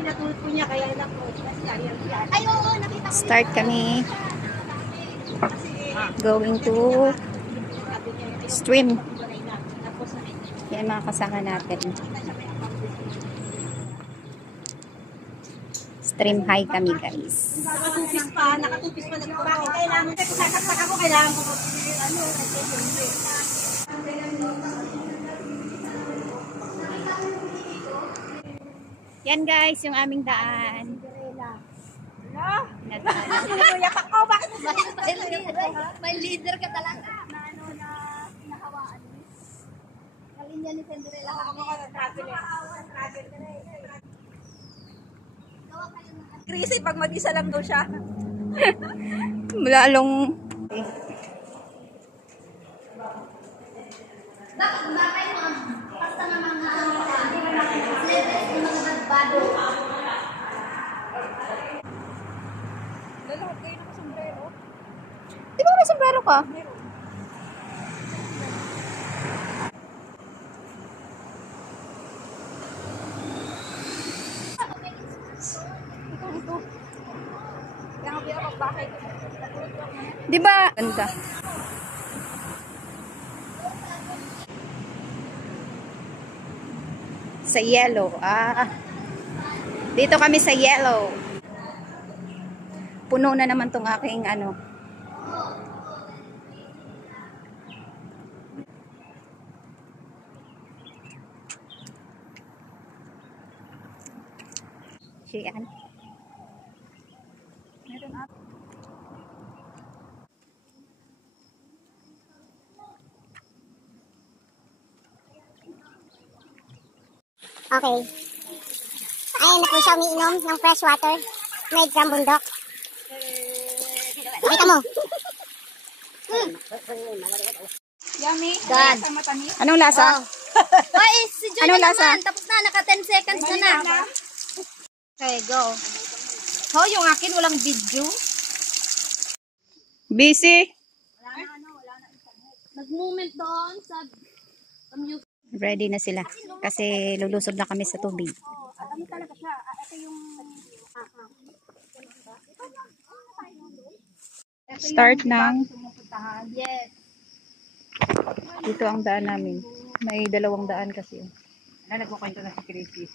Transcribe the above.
pinatulot ko niya, kaya na-approach. Kasi yan. Ay, oo, nakita ko. Start kami. Going to stream. Yan mga kasama natin. Stream high kami, guys. Nakatupis pa nagpo. Bakit kailangan? Kasi sasaksak ako, kailangan ko ano, Yan guys, yung aming daan. Yapak ako, bakit? May leader ka talaga. Na pinahawaan. Kalinya ni Cinderella. Crazy pag mag-isa lang daw siya. Lalong... Bakit ba kayo mga basta na mga letters ng mga bagbado? Lahat kayo nakasombrero. Di ba may sombrero ka? Kaya nga pinapagbahay ko. Di ba? Ganda. Sa yellow. Dito kami sa yellow. Puno na naman tong aking ano. Siyan. Okay. Ayun na po siya umiinom ng fresh water made from bundok. Nakita mo? Yummy. God. Sa matamis. Anong lasa? Ay, si Joy Anong na lasa? naman. Tapos na, naka 10 seconds na. Okay, go. Oh, yung akin walang video. Busy? Nag-movement doon sa music. Ready na sila. Kasi lulusog na kami sa tubig. Alam talaga siya. Ito yung... Start ng... Yes. Dito ang daan namin. May dalawang daan kasi. Nagkukwento na si Chrissy.